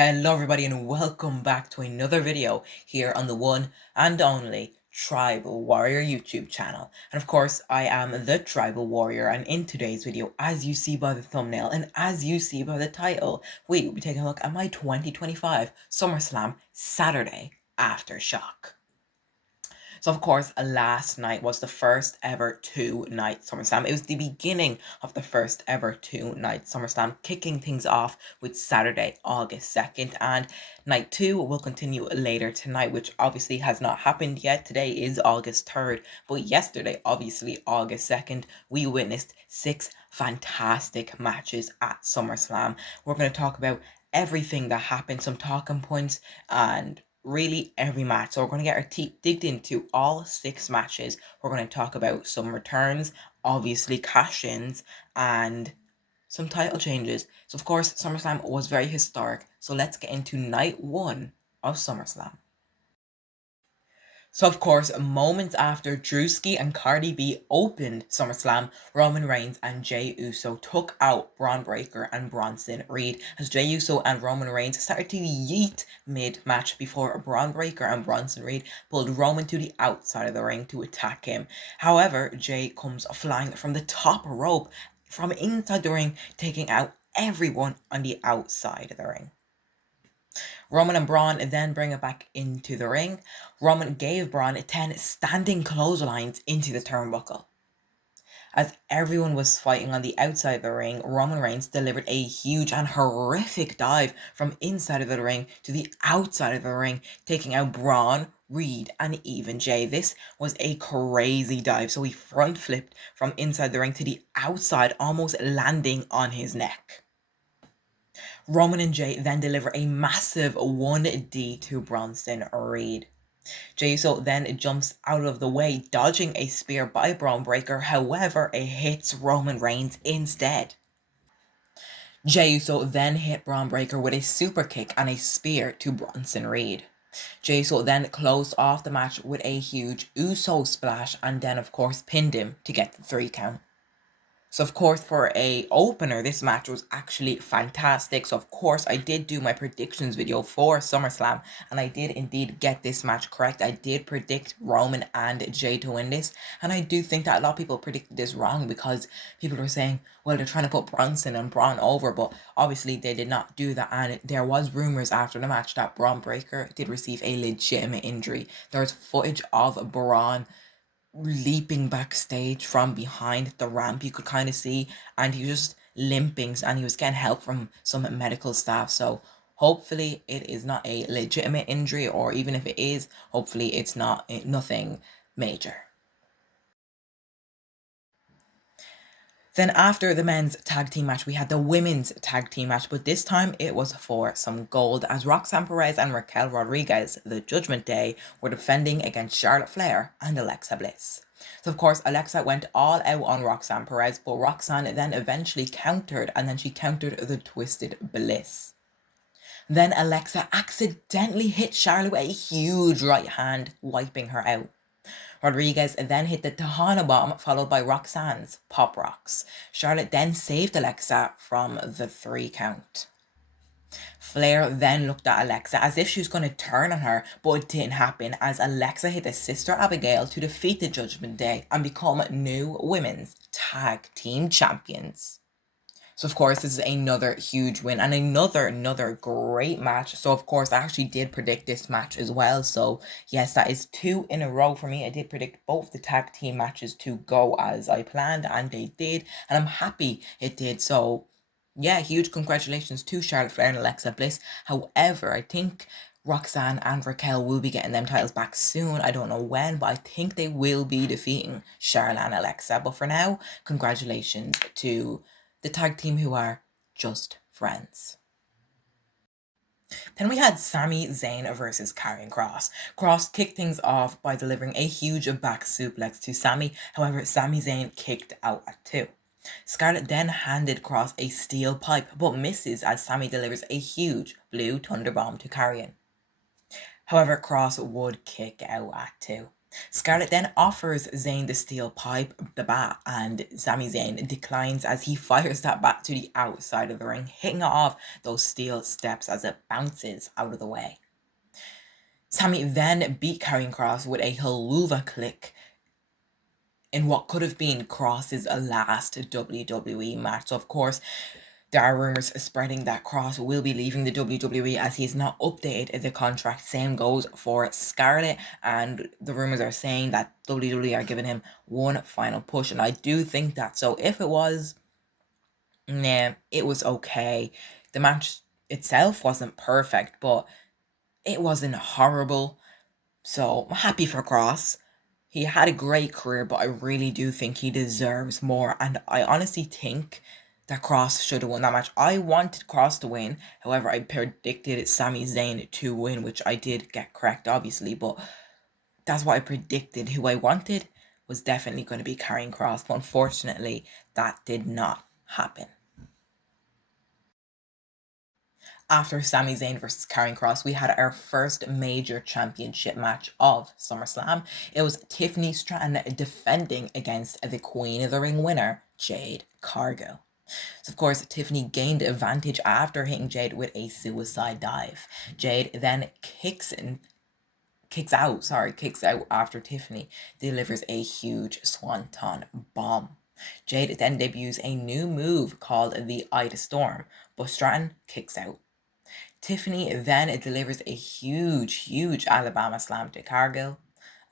Hello everybody and welcome back to another video here on the one and only Tribal Warrior YouTube channel. And of course, I am the Tribal Warrior, and in today's video, as you see by the thumbnail and as you see by the title, we will be taking a look at my 2025 SummerSlam Saturday Aftershock. So of course, last night was the first ever two-night SummerSlam. It was the beginning of the first ever two-night SummerSlam, kicking things off with Saturday, August 2nd, and night 2 will continue later tonight, which obviously has not happened yet. Today is August 3rd, but yesterday, obviously August 2nd, we witnessed 6 fantastic matches at SummerSlam. We're going to talk about everything that happened, some talking points, and really every match. So we're going to get our teeth digged into all 6 matches. We're going to talk about some returns, obviously cash-ins, and some title changes. So of course, SummerSlam was very historic. So let's get into night 1 of SummerSlam. So of course, moments after Drewski and Cardi B opened SummerSlam, Roman Reigns and Jey Uso took out Braun Breaker and Bronson Reed, as Jey Uso and Roman Reigns started to yeet mid-match before Braun Breaker and Bronson Reed pulled Roman to the outside of the ring to attack him. However, Jey comes flying from the top rope from inside the ring, taking out everyone on the outside of the ring. Roman and Braun then bring it back into the ring. Roman gave Braun 10 standing clotheslines into the turnbuckle. As everyone was fighting on the outside of the ring, Roman Reigns delivered a huge and horrific dive from inside of the ring to the outside of the ring, taking out Braun, Reed, and even Jey. This was a crazy dive, so he front flipped from inside the ring to the outside, almost landing on his neck. Roman and Jey then deliver a massive 1D to Bronson Reed. Jey Uso then jumps out of the way, dodging a spear by Braun Breaker. However, it hits Roman Reigns instead. Jey Uso then hit Braun Breaker with a super kick and a spear to Bronson Reed. Jey Uso then closed off the match with a huge Uso splash and then of course pinned him to get the 3 count. So of course, for a opener, this match was actually fantastic. So of course, I did do my predictions video for SummerSlam, and I did indeed get this match correct. I did predict Roman and Jey to win this, and I do think that a lot of people predicted this wrong because people were saying, well, they're trying to put Bronson and Braun over, but obviously they did not do that. And there was rumors after the match that Braun Breaker did receive a legitimate injury. There was footage of Braun leaping backstage from behind the ramp, you could kind of see, and he was just limping and he was getting help from some medical staff. So hopefully it is not a legitimate injury, or even if it is, hopefully it's nothing major. Then after the men's tag team match, we had the women's tag team match, but this time it was for some gold, as Roxanne Perez and Raquel Rodriguez, the Judgment Day, were defending against Charlotte Flair and Alexa Bliss. So of course, Alexa went all out on Roxanne Perez, but Roxanne then eventually countered, and then she countered the Twisted Bliss. Then Alexa accidentally hit Charlotte with a huge right hand, wiping her out. Rodriguez then hit the Tejana Bomb, followed by Roxanne's Pop Rocks. Charlotte then saved Alexa from the 3 count. Flair then looked at Alexa as if she was going to turn on her, but it didn't happen, as Alexa hit the Sister Abigail to defeat the Judgment Day and become new women's tag team champions. So of course, this is another huge win and another great match. So of course, I actually did predict this match as well. So yes, that is 2 in a row for me. I did predict both the tag team matches to go as I planned, and they did. And I'm happy it did. So yeah, huge congratulations to Charlotte Flair and Alexa Bliss. However, I think Roxanne and Raquel will be getting them titles back soon. I don't know when, but I think they will be defeating Charlotte and Alexa. But for now, congratulations to the tag team who are just friends. Then we had Sami Zayn versus Karrion Kross. Kross kicked things off by delivering a huge back suplex to Sami. However, Sami Zayn kicked out at 2. Scarlett then handed Kross a steel pipe, but misses as Sami delivers a huge blue thunderbomb to Karrion. However, Kross would kick out at 2. Scarlett then offers Zayn the steel pipe, the bat, and Sami Zayn declines as he fires that bat to the outside of the ring, hitting it off those steel steps as it bounces out of the way. Sami then beat Karrion Kross with a haluva click in what could have been Kross's last WWE match. So of course, there are rumors spreading that Kross will be leaving the WWE as he has not updated the contract. Same goes for Scarlett, and the rumors are saying that WWE are giving him one final push, and I do think that. So if it was, nah, it was okay. The match itself wasn't perfect, but it wasn't horrible. So I'm happy for Kross. He had a great career, but I really do think he deserves more. And I honestly think that Kross should have won that match. I wanted Kross to win. However, I predicted Sami Zayn to win, which I did get correct, obviously. But that's what I predicted. Who I wanted was definitely going to be Karrion Kross. But unfortunately, that did not happen. After Sami Zayn versus Karrion Kross, we had our first major championship match of SummerSlam. It was Tiffany Stratton defending against the Queen of the Ring winner, Jade Cargill. So of course, Tiffany gained advantage after hitting Jade with a suicide dive. Jade then kicks out after Tiffany delivers a huge swanton bomb. Jade then debuts a new move called the Eye to Storm, but Stratton kicks out. Tiffany then delivers a huge Alabama slam to Cargill.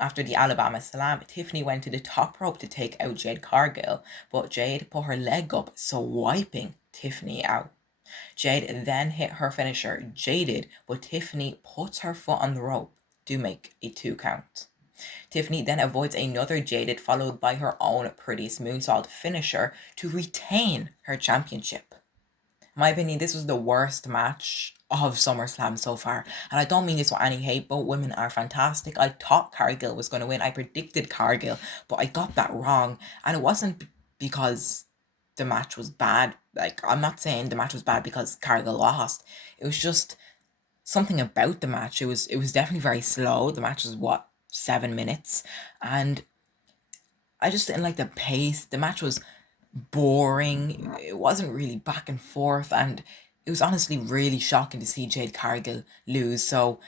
After the Alabama slam, Tiffany went to the top rope to take out Jade Cargill, but Jade put her leg up, so wiping Tiffany out. Jade then hit her finisher, Jaded, but Tiffany puts her foot on the rope to make a 2 count. Tiffany then avoids another Jaded, followed by her own prettiest moonsault finisher to retain her championship. In my opinion, this was the worst match of SummerSlam so far. And I don't mean this with any hate, both women are fantastic. I thought Cargill was going to win. I predicted Cargill, but I got that wrong. And it wasn't because the match was bad. Like, I'm not saying the match was bad because Cargill lost. It was just something about the match. It was definitely very slow. The match was, 7 minutes? And I just didn't like the pace. The match was boring. It wasn't really back and forth, and it was honestly really shocking to see Jade Cargill lose. So,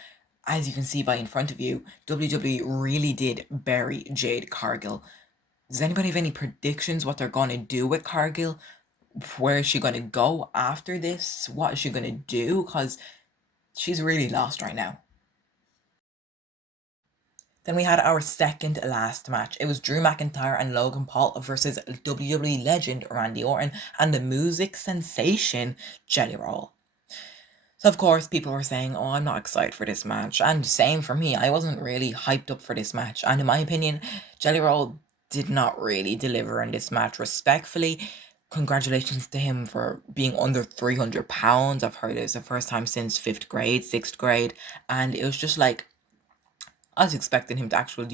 as you can see by in front of you, WWE really did bury Jade Cargill. Does anybody have any predictions what they're going to do with Cargill? Where is she going to go after this? What is she going to do? Because she's really lost right now. Then we had our second last match. It was Drew McIntyre and Logan Paul versus WWE legend Randy Orton and the music sensation Jelly Roll. So of course people were saying, oh, I'm not excited for this match. And same for me. I wasn't really hyped up for this match. And in my opinion, Jelly Roll did not really deliver in this match. Respectfully, congratulations to him for being under 300 pounds. I've heard it's the first time since 5th grade, 6th grade. And it was just like, I was expecting him to actually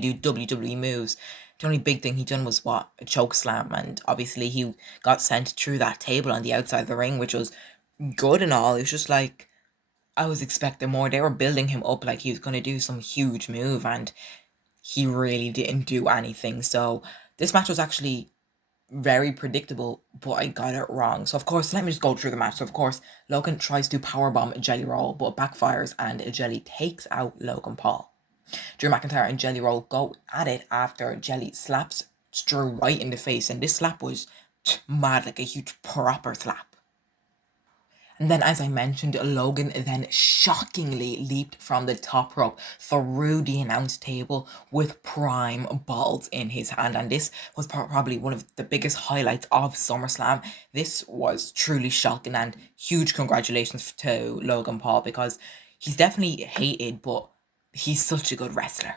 do WWE moves. The only big thing he done was a choke slam, and obviously he got sent through that table on the outside of the ring, which was good and all. It was just like I was expecting more. They were building him up like he was gonna do some huge move, and he really didn't do anything. So this match was actually very predictable, but I got it wrong. So of course, let me just go through the match. So of course, Logan tries to powerbomb Jelly Roll, but it backfires and Jelly takes out Logan Paul. Drew McIntyre and Jelly Roll go at it after Jelly slaps Drew right in the face, and this slap was mad, like a huge proper slap. And then, as I mentioned, Logan then shockingly leaped from the top rope through the announce table with prime balls in his hand. And this was probably one of the biggest highlights of SummerSlam. This was truly shocking, and huge congratulations to Logan Paul, because he's definitely hated, but he's such a good wrestler.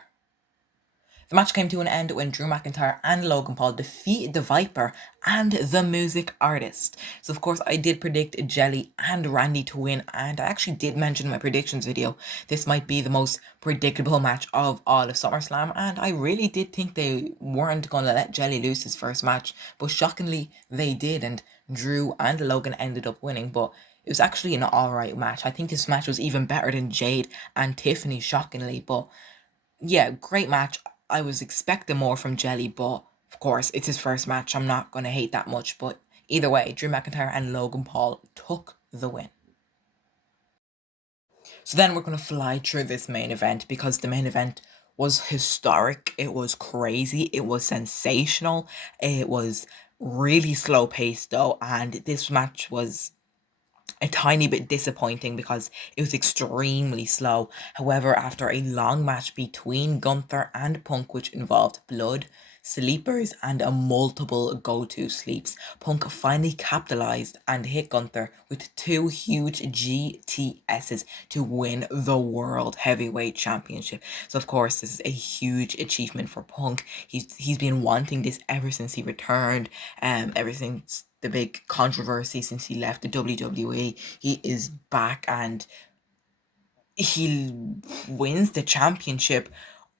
The match came to an end when Drew McIntyre and Logan Paul defeated the Viper and the Music Artist. So of course I did predict Jelly and Randy to win, and I actually did mention in my predictions video this might be the most predictable match of all of SummerSlam, and I really did think they weren't going to let Jelly lose his first match, but shockingly they did, and Drew and Logan ended up winning. But it was actually an alright match. I think this match was even better than Jade and Tiffany, shockingly, but yeah, great match. I was expecting more from Jelly, but of course, it's his first match. I'm not going to hate that much. But either way, Drew McIntyre and Logan Paul took the win. So then we're going to fly through this main event because the main event was historic. It was crazy. It was sensational. It was really slow paced though. And this match was a tiny bit disappointing because it was extremely slow. However, after a long match between Gunther and Punk, which involved blood, sleepers, and a multiple go-to sleeps, Punk finally capitalized and hit Gunther with two huge GTSs to win the World Heavyweight Championship. So of course, this is a huge achievement for Punk. He's been wanting this ever since he returned, ever since the big controversy since he left the WWE. He is back and he wins the championship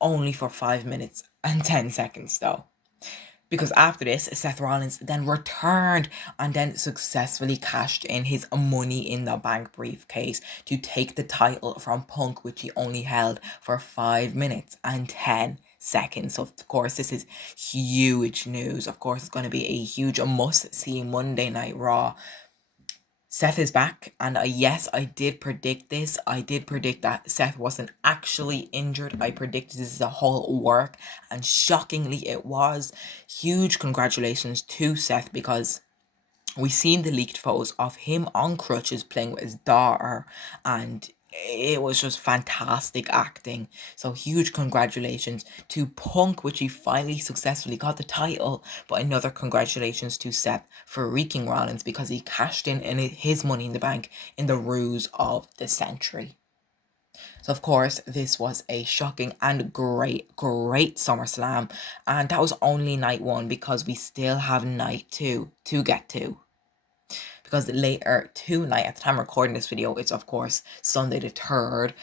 only for 5 minutes and 10 seconds though. Because after this, Seth Rollins then returned and then successfully cashed in his Money in the Bank briefcase to take the title from Punk, which he only held for 5 minutes and 10 seconds. So of course, this is huge news. Of course, it's going to be a huge must-see Monday Night Raw. Seth is back, and yes, I did predict this. I did predict that Seth wasn't actually injured. I predicted this is a whole work, and shockingly, it was. Huge congratulations to Seth because we seen the leaked photos of him on crutches playing with his daughter, and it was just fantastic acting. So huge congratulations to Punk, which he finally successfully got the title, but another congratulations to Seth for wreaking Rollins because he cashed in his Money in the Bank in the ruse of the century. So of course, this was a shocking and great SummerSlam, and that was only night one because we still have night two to get to. Because later tonight, at the time of recording this video, it's of course Sunday the 3rd,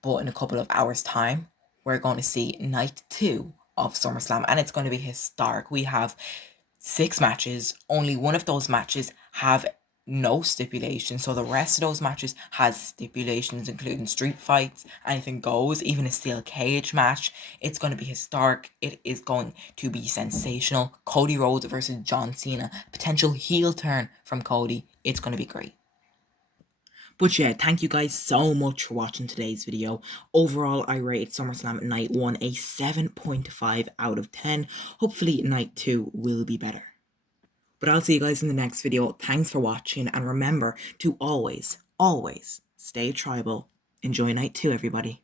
but in a couple of hours time, we're going to see night 2 of SummerSlam, and it's going to be historic. We have 6 matches. Only one of those matches have no stipulations, so the rest of those matches has stipulations, including street fights, anything goes, even a steel cage match. It's going to be historic. It is going to be sensational. Cody Rhodes versus John Cena, potential heel turn from Cody. It's going to be great. But yeah, thank you guys so much for watching today's video. Overall, I rated SummerSlam Night 1 a 7.5 out of 10. Hopefully, Night 2 will be better. But I'll see you guys in the next video. Thanks for watching, and remember to always, always stay tribal. Enjoy Night 2, everybody.